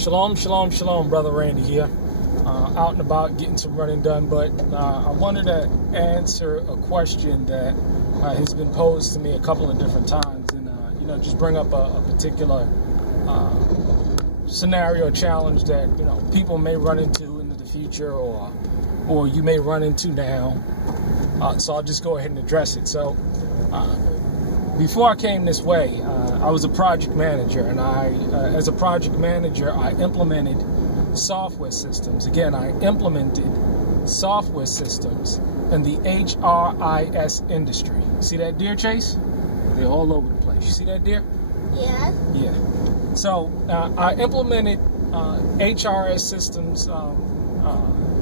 Shalom, shalom, shalom, Brother Randy here. Out and about getting some running done, but I wanted to answer a question that has been posed to me a couple of different times, and just bring up a particular scenario challenge that people may run into in the future, or you may run into now. So I'll just go ahead and address it. So before I came this way, I was a project manager, and as a project manager, I implemented software systems. Again, I implemented software systems in the HRIS industry. See that deer, Chase? They're all over the place. You see that deer? Yeah. Yeah. So I implemented HRIS systems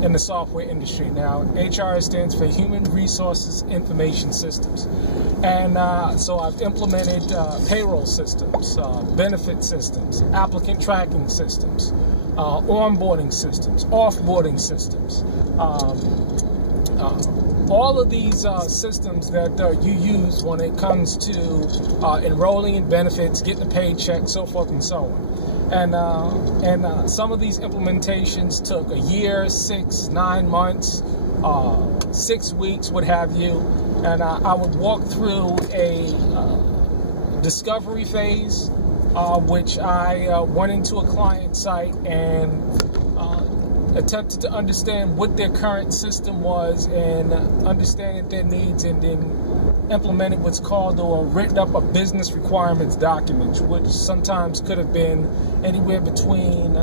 in the software industry. Now, HRIS stands for Human Resources Information Systems. And so I've implemented payroll systems, benefit systems, applicant tracking systems, onboarding systems, offboarding systems, all of these systems that you use when it comes to enrolling in benefits, getting a paycheck, so forth and so on. And some of these implementations took a year, 6, 9 months, 6 weeks, what have you. And I would walk through a discovery phase, which I went into a client site and attempted to understand what their current system was and understand their needs, and then implemented what's called or written up a business requirements document, which sometimes could have been anywhere between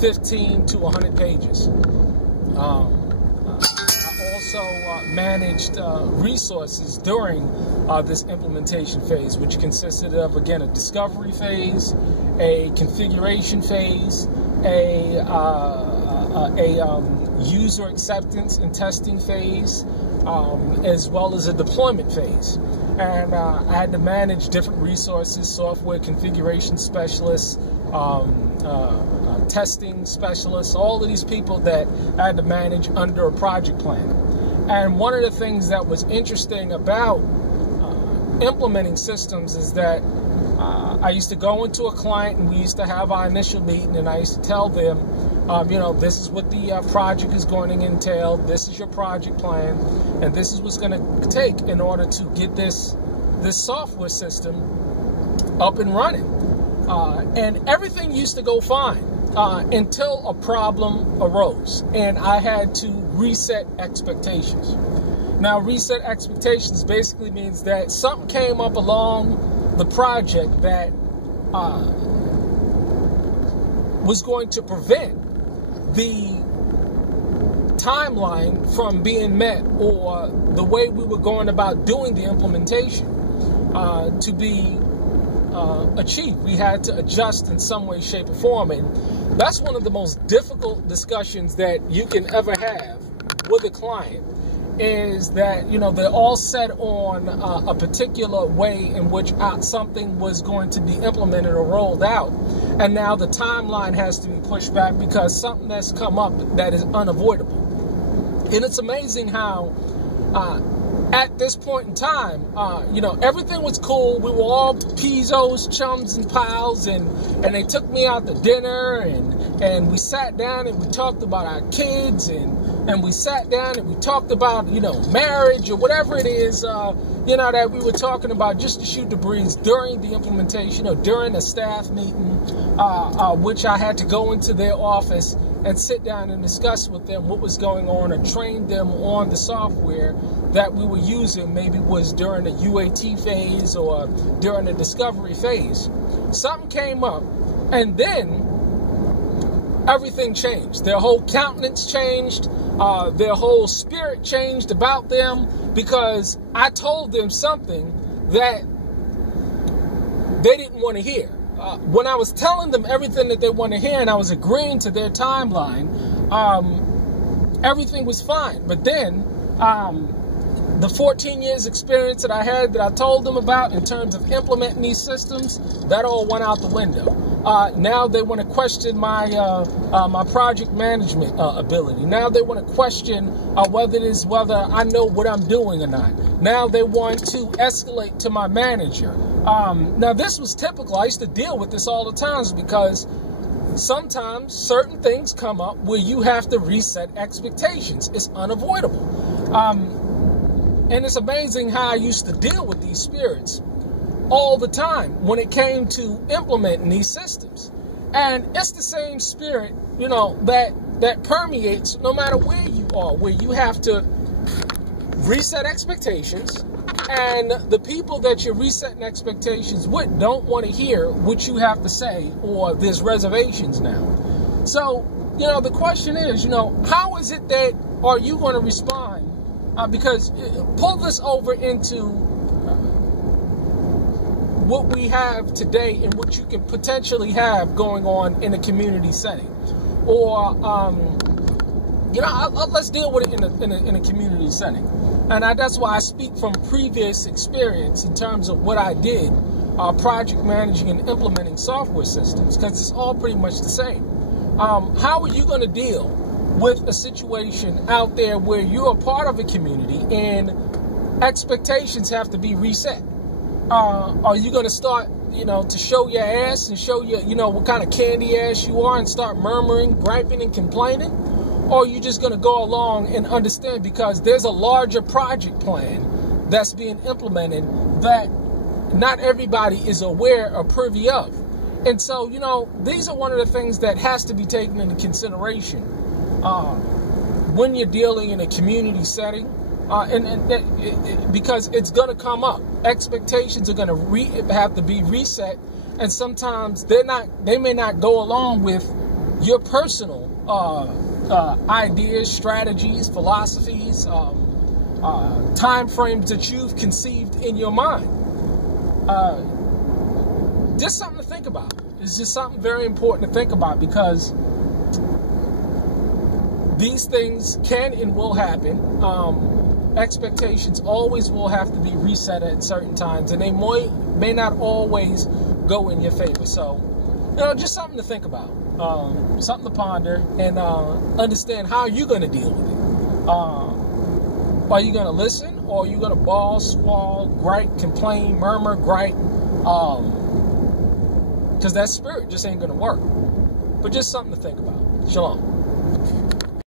15 to 100 pages. I also managed resources during this implementation phase, which consisted of, again, a discovery phase, a configuration phase, a user acceptance and testing phase, as well as a deployment phase. And I had to manage different resources: software configuration specialists, testing specialists, all of these people that I had to manage under a project plan. And one of the things that was interesting about implementing systems is that I used to go into a client and we used to have our initial meeting, and I used to tell them, this is what the project is going to entail, this is your project plan, and this is what's going to take in order to get this software system up and running. And everything used to go fine until a problem arose, and I had to reset expectations. Now, reset expectations basically means that something came up along the project that was going to prevent the timeline from being met, or the way we were going about doing the implementation to be achieved. We had to adjust in some way, shape, or form, and that's one of the most difficult discussions that you can ever have with a client, is that they're all set on a particular way in which something was going to be implemented or rolled out, and now the timeline has to be pushed back because something has come up that is unavoidable. And it's amazing how at this point in time, everything was cool. We were all Pizos, chums, and pals, and they took me out to dinner, and we sat down and we talked about our kids, and we sat down and we talked about, marriage or whatever it is, that we were talking about, just to shoot the breeze during the implementation or during a staff meeting, which I had to go into their office and sit down and discuss with them what was going on, or train them on the software that we were using. Maybe it was during the UAT phase or during the discovery phase. Something came up, and then everything changed. Their whole countenance changed. Their whole spirit changed about them, because I told them something that they didn't want to hear. When I was telling them everything that they want to hear, and I was agreeing to their timeline, everything was fine. But then the 14 years experience that I had, that I told them about in terms of implementing these systems, that all went out the window. Now they want to question my my project management ability. Now they want to question whether I know what I'm doing or not. Now they want to escalate to my manager. Now this was typical. I used to deal with this all the time, because sometimes certain things come up where you have to reset expectations. It's unavoidable. And it's amazing how I used to deal with these spirits all the time when it came to implementing these systems. And it's the same spirit, that permeates no matter where you are, where you have to reset expectations, and the people that you're resetting expectations with don't want to hear what you have to say, or there's reservations now. So, the question is, how is it that are you going to respond? Because pull this over into what we have today and what you can potentially have going on in a community setting. Or, let's deal with it in a community setting. And that's why I speak from previous experience in terms of what I did, project managing and implementing software systems, because it's all pretty much the same. How are you going to deal with a situation out there where you're a part of a community and expectations have to be reset? Are you going to start, to show your ass and show your, what kind of candy ass you are and start murmuring, griping, and complaining? Or are you just going to go along and understand because there's a larger project plan that's being implemented that not everybody is aware or privy of? And so, these are one of the things that has to be taken into consideration when you're dealing in a community setting. Because it's going to come up. Expectations are going to have to be reset, and sometimes they may not go along with your personal ideas, strategies, philosophies, time frames that you've conceived in your mind. Just something to think about. It's just something very important to think about, because these things can and will happen. Expectations always will have to be reset at certain times, and they may not always go in your favor. So, just something to think about, something to ponder, and understand how you're going to deal with it. Are you going to listen, or are you going to bawl, squall, gripe, complain, murmur, gripe? Because that spirit just ain't going to work. But just something to think about. Shalom.